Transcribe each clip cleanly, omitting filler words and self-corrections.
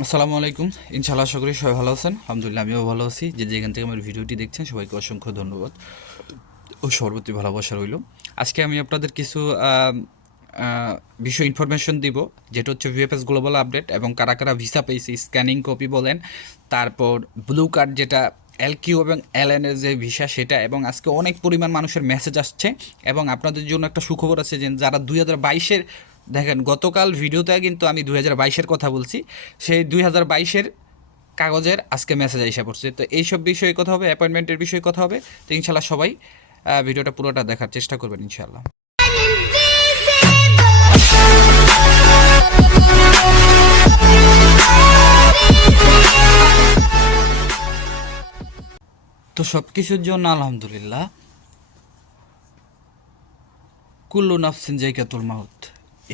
আসসালামু আলাইকুম। ইনশাআল্লাহ আশা করি সবাই ভালো আছেন। আলহামদুলিল্লাহ আমিও ভালো আছি। যে যেখান থেকে আমার ভিডিওটি দেখছেন সবাইকে অসংখ্য ধন্যবাদ ও সর্বতি ভালোবাসা রইল। আজকে আমি আপনাদের কিছু বিষয় ইনফরমেশন দিব, যেটা হচ্ছে ভিএফএস গ্লোবাল আপডেট এবং কারা কারা ভিসা পেয়েছে, স্ক্যানিং কপি বলেন, তারপর ব্লু কার্ড যেটা এলকিউ এবং এলএন এর যে ভিসা সেটা, এবং আজকে অনেক পরিমাণ মানুষের মেসেজ আসছে। এবং আপনাদের জন্য একটা সুখবর আছে যে যারা 2022-এর, দেখেন গতকাল ভিডিওতে কিন্তু আমি 2022-এর কথা বলছি, সেই 2022-এর কাগজের আজকে মেসেজ এসে পড়ছে। তো এইসব বিষয়ে কথা হবে, অ্যাপয়েন্টমেন্টের বিষয়ে কথা হবে। তো ইনশাল্লাহ সবাই ভিডিওটা পুরোটা দেখার চেষ্টা করবেন ইনশাল্লাহ। তো সব কিছুর জন্য আলহামদুলিল্লাহ, কুল্লু নাফসিন জায়গাতুল মাউত,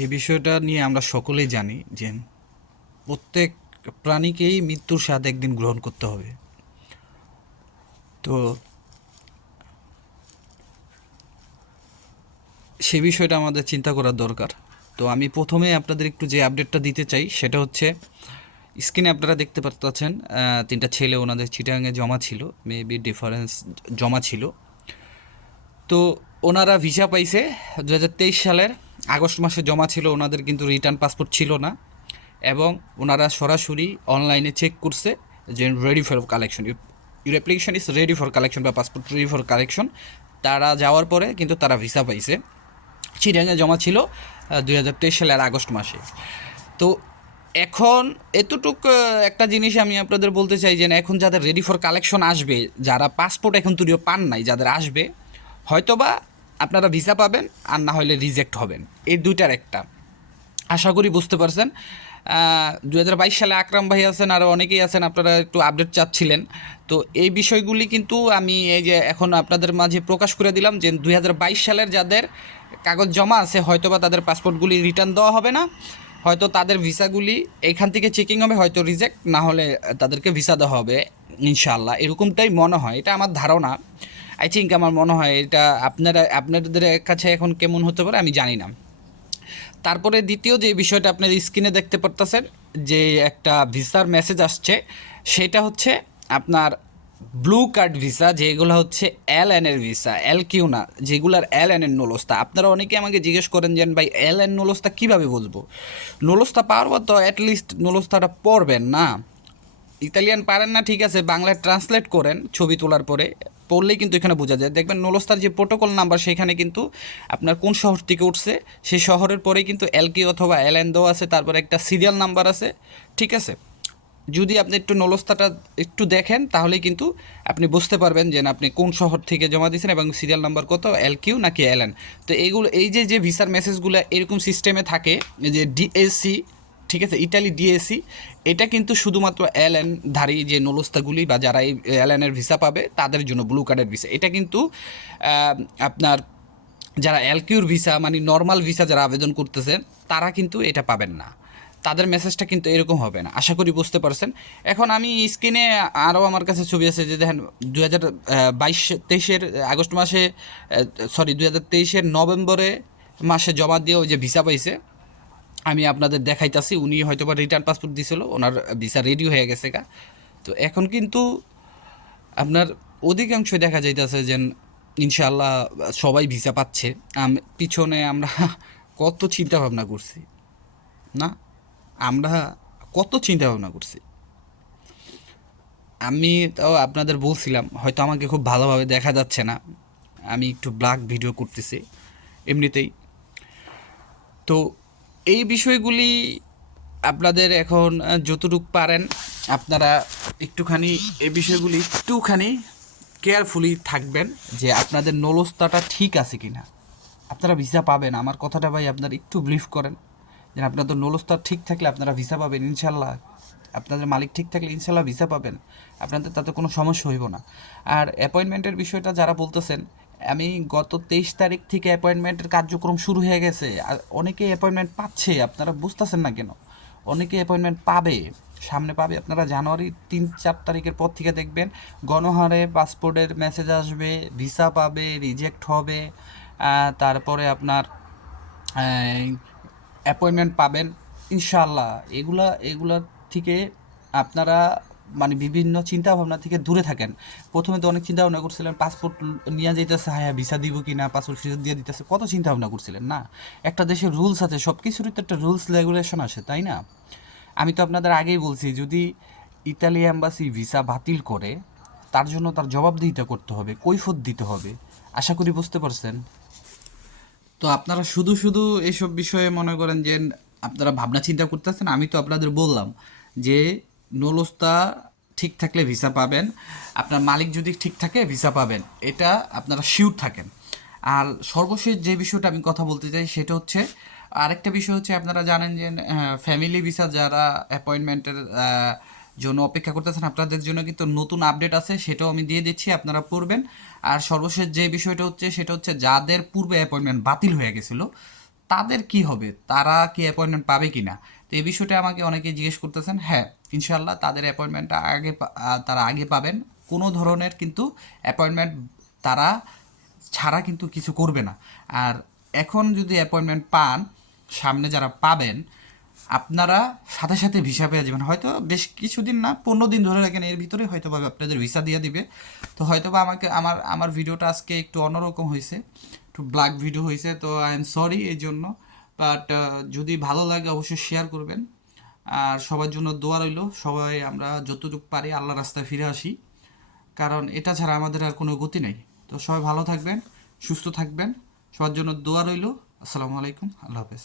এই বিষয়টা নিয়ে আমরা সকলেই জানি যে প্রত্যেক প্রাণীকেই মৃত্যুর স্বাদ একদিন গ্রহণ করতে হবে। তো সে বিষয়টা আমাদের চিন্তা করার দরকার। তো আমি প্রথমে আপনাদের একটু যে আপডেটটা দিতে চাই সেটা হচ্ছে, স্ক্রিনে আপনারা দেখতে পাচ্ছেন তিনটা ছেলে ওনাদের চিটাগাংয়ে জমা ছিল, মেবি ডিফারেন্স জমা ছিল। তো ওনারা ভিসা পাইছে 2023 সালের আগস্ট মাসে জমা ছিল, ওনাদের কিন্তু রিটার্ন পাসপোর্ট ছিল না। এবং ওনারা সরাসরি অনলাইনে চেক করছে যে ready for collection, your application is ready for collection বা পাসপোর্ট রেডি ফর কালেকশন। তারা যাওয়ার পরে কিন্তু তারা ভিসা পাইছে। চিটাগাংয়ে জমা ছিল 2023 সালের আগস্ট মাসে। তো এখন এতটুক একটা জিনিস আমি আপনাদের বলতে চাই যে এখন যাদের রেডি ফর কালেকশন আসবে, যারা পাসপোর্ট এখন তৈরিও পান নাই, যাদের আসবে, হয়তোবা আপনারা ভিসা পাবেন, আর না হলে রিজেক্ট হবেন, এই দুইটার একটা। আশা করি বুঝতে পারছেন। 2022 সালে আকরাম ভাই আছেন, আরও অনেকেই আছেন, আপনারা একটু আপডেট চাচ্ছিলেন। তো এই বিষয়গুলি কিন্তু আমি এই যে এখন আপনাদের মাঝে প্রকাশ করে দিলাম যে 2022 সালের যাদের কাগজ জমা আছে, হয়তোবা তাদের পাসপোর্টগুলি রিটার্ন দেওয়া হবে না, হয়তো তাদের ভিসাগুলি এইখান থেকে চেকিং হবে, হয়তো রিজেক্ট, না হলে তাদেরকে ভিসা দেওয়া হবে ইনশাআল্লাহ, এরকমটাই মনে হয়, এটা আমার ধারণা। আই থিঙ্ক আমার মনে হয় এটা। আপনাদের কাছে এখন কেমন হতে পারে আমি জানি না। তারপরে দ্বিতীয় যে বিষয়টা আপনার স্ক্রিনে দেখতে পারতেছেন, যে একটা ভিসার মেসেজ আসছে, সেটা হচ্ছে আপনার ব্লু কার্ড ভিসা, যেগুলো হচ্ছে এল এর ভিসা, এল কিউ না, যেগুলার এল এর নুলস্তা। আপনারা অনেকে আমাকে জিজ্ঞেস করেন যে ভাই এল এন নুলস্তা কীভাবে বুঝবো? নুলস্তা পারবো তো অ্যাটলিস্ট নুলস্তাটা পড়বেন না। ইতালিয়ান পারেন না ঠিক আছে, বাংলায় ট্রান্সলেট করেন ছবি তোলার পরে, পড়লেই কিন্তু এখানে বোঝা যায়। দেখবেন নলস্তার যে প্রোটোকল নাম্বার, সেখানে কিন্তু আপনার কোন শহর থেকে উঠছে সেই শহরের পরেই কিন্তু এলকে অথবা এলএন দেওয়া আছে, তারপরে একটা সিরিয়াল নাম্বার আছে, ঠিক আছে? যদি আপনি একটু নলস্তাটা একটু দেখেন, তাহলেই কিন্তু আপনি বুঝতে পারবেন যে আপনি কোন শহর থেকে জমা দিয়েছেন এবং সিরিয়াল নাম্বার কত, এল কিউ নাকি এলএন। তো এইগুলো, এই যে যে ভিসার মেসেজগুলো এরকম সিস্টেমে থাকে, যে ডিএসসি, ঠিক আছে, ইটালি ডিএসসি, এটা কিন্তু শুধুমাত্র এলএন ধারী যে নলস্তাগুলি বা যারা এই এলএনের ভিসা পাবে তাদের জন্য ব্লু কার্ডের ভিসা। এটা কিন্তু আপনার যারা এলকিউর ভিসা মানে নর্মাল ভিসা যারা আবেদন করতেছেন, তারা কিন্তু এটা পাবেন না, তাদের মেসেজটা কিন্তু এরকম হবে না। আশা করি বুঝতে পারছেন। এখন আমি স্ক্রিনে আরও আমার কাছে ছবি আছে, যে দেখেন 2023-এর আগস্ট মাসে, সরি 2023-এর নভেম্বরে মাসে জমা দিয়ে ওই যে ভিসা পাইছে, আমি আপনাদের দেখাইতাছি। উনি হয়তো বা রিটার্ন পাসপোর্ট দিছিল, ওনার ভিসা রেডি হয়ে গেছে গা। তো এখন কিন্তু আপনার অধিকাংশই দেখা যাইতেছে যে ইনশাআল্লাহ সবাই ভিসা পাচ্ছে। পিছনে আমরা কত চিন্তা ভাবনা করছি না, আমরা কত চিন্তা ভাবনা করছি। আমি তাও আপনাদের বলছিলাম, হয়তো আমাকে খুব ভালোভাবে দেখা যাচ্ছে না, আমি একটু ব্ল্যাক ভিডিও করতেছি এমনিতেই। তো এই বিষয়গুলি আপনাদের এখন যতটুকু পারেন আপনারা একটুখানি এই বিষয়গুলি একটুখানি কেয়ারফুলি থাকবেন, যে আপনাদের নলস্তাটা ঠিক আছে কি না। আপনারা ভিসা পাবেন, আমার কথাটা ভাই আপনারা একটু বিলিভ করেন, যে আপনাদের নলস্তা ঠিক থাকলে আপনারা ভিসা পাবেন ইনশাল্লাহ। আপনাদের মালিক ঠিক থাকলে ইনশাল্লাহ ভিসা পাবেন, আপনাদের তাতে কোনো সমস্যা হইব না। আর অ্যাপয়েন্টমেন্টের বিষয়টা যারা বলতেছেন, আমি গত 23 তারিখ থেকে অ্যাপয়েন্টমেন্টের কার্যক্রম শুরু হয়ে গেছে, আর অনেকে অ্যাপয়েন্টমেন্ট পাচ্ছে, আপনারা বুঝতেছেন না কেন। অনেকে অ্যাপয়েন্টমেন্ট পাবে, সামনে পাবে। আপনারা জানুয়ারি 3-4 তারিখের পর থেকে দেখবেন গণহারে পাসপোর্টের মেসেজ আসবে, ভিসা পাবে, রিজেক্ট হবে, তারপরে আপনার অ্যাপয়েন্টমেন্ট পাবেন ইনশাল্লাহ। এগুলা থেকে আপনারা মানে বিভিন্ন চিন্তা ভাবনা থেকে দূরে থাকেন। প্রথমে তো অনেক চিন্তা ভাবনা করছিলেন, পাসপোর্ট নিয়ে যাইতেছে, হ্যাঁ ভিসা দিব কি না, পাসপোর্ট ফিরত দিয়ে দিতেছে, কত চিন্তা ভাবনা করছিলেন না? একটা দেশের রুলস আছে, সব কিছুরই তো একটা রুলস রেগুলেশন আছে, তাই না? আমি তো আপনাদের আগেই বলছি, যদি ইতালি অ্যাম্বাসি ভিসা বাতিল করে, তার জন্য তার জবাবদিহিতা করতে হবে, কৈফিয়ত দিতে হবে। আশা করি বুঝতে পারছেন। তো আপনারা শুধু শুধু এইসব বিষয়ে মনে করেন যে আপনারা ভাবনা চিন্তা করতেছেন। আমি তো আপনাদের বললাম যে নলস্তা ঠিক থাকলে ভিসা পাবেন, আপনার মালিক যদি ঠিক থাকে ভিসা পাবেন, এটা আপনারা শিওর থাকেন। আর সর্বশেষ যে বিষয়টা আমি কথা বলতে চাই সেটা হচ্ছে, আরেকটা বিষয় হচ্ছে, আপনারা জানেন যে ফ্যামিলি ভিসা যারা অ্যাপয়েন্টমেন্টের জন্য অপেক্ষা করতেছেন, আপনাদের জন্য কিন্তু নতুন আপডেট আছে, সেটাও আমি দিয়ে দিচ্ছি, আপনারা পড়বেন। আর সর্বশেষ যে বিষয়টা হচ্ছে সেটা হচ্ছে, যাদের পূর্বে অ্যাপয়েন্টমেন্ট বাতিল হয়ে গেছিলো তাদের কি হবে, তারা কি অ্যাপয়েন্টমেন্ট পাবে কি না? তো এই বিষয়টা আমাকে অনেকে জিজ্ঞেস করতেছেন। হ্যাঁ, ইনশাল্লাহ তাদের অ্যাপয়েন্টমেন্টটা তারা আগে পাবেন। কোনো ধরনের কিন্তু অ্যাপয়েন্টমেন্ট তারা ছাড়া কিন্তু কিছু করবে না। আর এখন যদি অ্যাপয়েন্টমেন্ট পান, সামনে যারা পাবেন, আপনারা সাথে সাথে ভিসা পেয়ে যাবেন। হয়তো বেশ কিছুদিন না, 15 দিন ধরে রাখেন, এর ভিতরে হয়তো বা আপনাদের ভিসা দিয়ে দিবে। তো হয়তো বা আমাকে আমার ভিডিওটা আজকে একটু অন্যরকম হয়েছে, একটু ব্ল্যাক ভিডিও হয়েছে, তো আই এম সরি এই জন্য। বাট যদি ভালো লাগে অবশ্যই শেয়ার করবেন। আর সবার জন্য দোয়া রইল, সবাই আমরা যতটুকু পারি আল্লাহ রাস্তায় ফিরে আসি, কারণ এটা ছাড়া আমাদের আর কোনো গতি নেই। তো সবাই ভালো থাকবেন, সুস্থ থাকবেন, সবার জন্য দোয়া রইল। আসসালামু আলাইকুম, আল্লাহ হাফেজ।